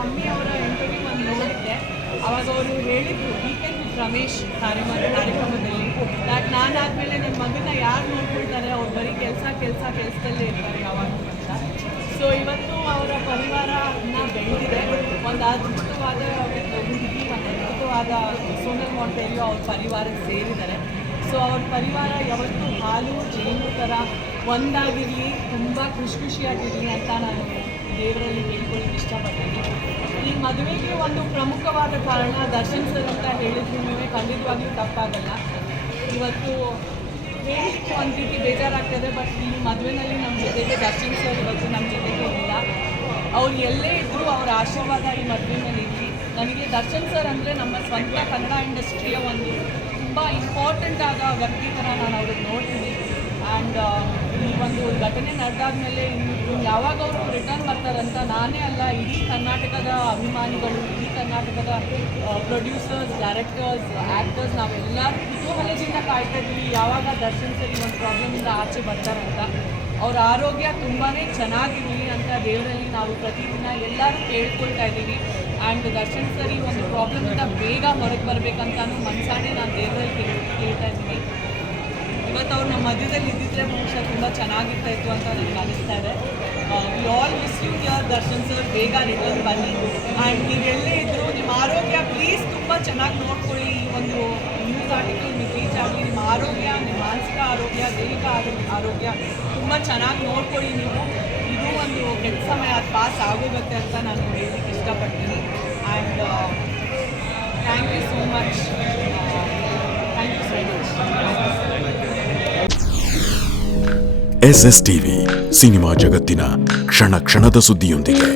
Mummy ಅವರ interview ಒಂದು ನೋಡಿದ್ದೆ. ಅವಾಗ ಅವರು ಹೇಳಿದ್ರು ವೀಕೆಂಡ್ ವಿತ್ ರಮೇಶ್ ಕಾರ್ಯಕ್ರಮದಲ್ಲಿ ನಾನಾದ್ಮೇಲೆ ನನ್ನ ಮಗನ ಯಾರು ನೋಡ್ಕೊಳ್ತಾರೆ, ಅವ್ರು ಬರೀ ಕೆಲಸದಲ್ಲೇ ಇರ್ತಾರೆ ಯಾವಾಗಲೂ ಅಂತ. ಸೊ ಇವತ್ತು ಅವರ ಪರಿವಾರನ ಬೆಳೆದಿದೆ. ಒಂದು ಅದ್ಭುತವಾದ ಹುಡುಗಿ, ಒಂದು ಅದ್ಭುತವಾದ ಸೋನಲ್ ಮೊಂಟೇರಿಯೋ ಅವ್ರ ಪರಿವಾರಕ್ಕೆ ಸೇರಿದ್ದಾರೆ. ಸೊ ಅವ್ರ ಪರಿವಾರ ಯಾವತ್ತೂ ಹಾಲು ಜೇನು ಥರ ಒಂದಾಗಿರಲಿ, ತುಂಬ ಖುಷಿಯಾಗಿರಲಿ ಅಂತ ನಾನು ದೇವರಲ್ಲಿ ಹೇಳ್ಕೊಳ್ಳಿಕ್ಕೆ ಇಷ್ಟಪಡ್ತೀನಿ. ಈ ಮದುವೆಗೆ ಒಂದು ಪ್ರಮುಖವಾದ ಕಾರಣ ದರ್ಶನ್ ಸರ್ ಅಂತ ಹೇಳಿದ್ರು ಖಂಡಿತವಾಗ್ಲೂ ತಪ್ಪಾಗಲ್ಲ. ಇವತ್ತು ಹೇಳಲಿಕ್ಕೆ ಒಂದು ರೀತಿ ಬೇಜಾರಾಗ್ತದೆ, ಬಟ್ ಈ ಮದುವೆನಲ್ಲಿ ನಮ್ಮ ಜೊತೆಗೆ ದರ್ಶನ್ ಸರ್ ಇವತ್ತು ನಮ್ಮ ಜೊತೆಗೆ ಇಲ್ಲ. ಅವ್ರು ಎಲ್ಲೇ ಇದ್ದರೂ ಅವರ ಆಶೀರ್ವಾದ ಈ ಮದುವೆನಲ್ಲಿ ಇರಲಿ. ನನಗೆ ದರ್ಶನ್ ಸರ್ ಅಂದರೆ ನಮ್ಮ ಸ್ವಂತ ಕನ್ನಡ ಇಂಡಸ್ಟ್ರಿಯ ಒಂದು ತುಂಬ ಇಂಪಾರ್ಟೆಂಟ್ ಆದ ವ್ಯಕ್ತಿ ಥರ ನಾನು ಅವ್ರಿಗೆ ನೋಡ್ತೀನಿ. ಆ್ಯಂಡ್ ಈ ಒಂದು ಘಟನೆ ನಡೆದಾದ್ಮೇಲೆ ಯಾವಾಗ ಅವರು ರಿಟರ್ನ್ ಬರ್ತಾರಂತ ನಾನೇ ಅಲ್ಲ, ಇಡೀ ಕರ್ನಾಟಕದ ಅಭಿಮಾನಿಗಳು, ಇಡೀ ಕರ್ನಾಟಕದ ಪ್ರೊಡ್ಯೂಸರ್ಸ್, ಡೈರೆಕ್ಟರ್ಸ್, ಆ್ಯಕ್ಟರ್ಸ್ ನಾವೆಲ್ಲರೂ ಕುತೂಹಲದಿಂದ ಕಾಯ್ತಾ ಇದ್ದೀವಿ ಯಾವಾಗ ದರ್ಶನ್ ಸರಿ ಒಂದು ಪ್ರಾಬ್ಲಮಿಂದ ಆಚೆ ಬರ್ತಾರಂತ. ಅವ್ರ ಆರೋಗ್ಯ ತುಂಬಾ ಚೆನ್ನಾಗಿರಲಿ ಅಂತ ದೇವರಲ್ಲಿ ನಾವು ಪ್ರತಿದಿನ ಎಲ್ಲರೂ ಕೇಳ್ಕೊಳ್ತಾ ಇದ್ದೀವಿ. ಆ್ಯಂಡ್ ದರ್ಶನ್ ಸರಿ ಒಂದು ಪ್ರಾಬ್ಲಮಿಂದ ಬೇಗ ಹೊರಗೆ ಬರಬೇಕಂತಲೂ ಮನಸಾನೆ ನಾನು ದೇವರಲ್ಲಿ ಕೇಳ್ತಾ ಇದ್ದೀನಿ. ಇವತ್ತು ಅವ್ರು ನಮ್ಮ ಮಧ್ಯದಲ್ಲಿ ಇದ್ದಿದ್ರೆ ಬಹುಶಃ ತುಂಬ ಚೆನ್ನಾಗಿರ್ತಾಯಿತ್ತು ಅಂತ ನನಗೆ ಅನಿಸ್ತಾ ಇದೆ. We all miss you here Darshan sir, ಬೇಗ ರಿಟರ್ನ್ ಬನ್ನಿ. ಆ್ಯಂಡ್ ನೀವೆಲ್ಲೇ ಇದ್ದರೂ ನಿಮ್ಮ ಆರೋಗ್ಯ ಪ್ಲೀಸ್ ತುಂಬ ಚೆನ್ನಾಗಿ ನೋಡ್ಕೊಳ್ಳಿ. ಈ ಒಂದು ನ್ಯೂಸ್ ಆರ್ಟಿಕಲ್ ನೀವು ರೀಚ್ ಆಗಲಿ. ನಿಮ್ಮ ಆರೋಗ್ಯ, ನಿಮ್ಮ ಮಾನಸಿಕ ಆರೋಗ್ಯ, ದೈಹಿಕ ಆರೋಗ್ಯ ತುಂಬ ಚೆನ್ನಾಗಿ ನೋಡ್ಕೊಳ್ಳಿ ನೀವು. ಇದು ಒಂದು ಕೆಟ್ಟ ಸಮಯ, ಅದು ಪಾಸ್ ಆಗೋಗುತ್ತೆ ಅಂತ ನಾನು ಹೇಳಲಿಕ್ಕೆ ಇಷ್ಟಪಡ್ತೀನಿ. And thank you so much. Thank you so much. SS TV cinema ಜಗತ್ತಿನ ಕ್ಷಣ ಕ್ಷಣದ ಸುದ್ದಿಯೊಂದಿಗೆ.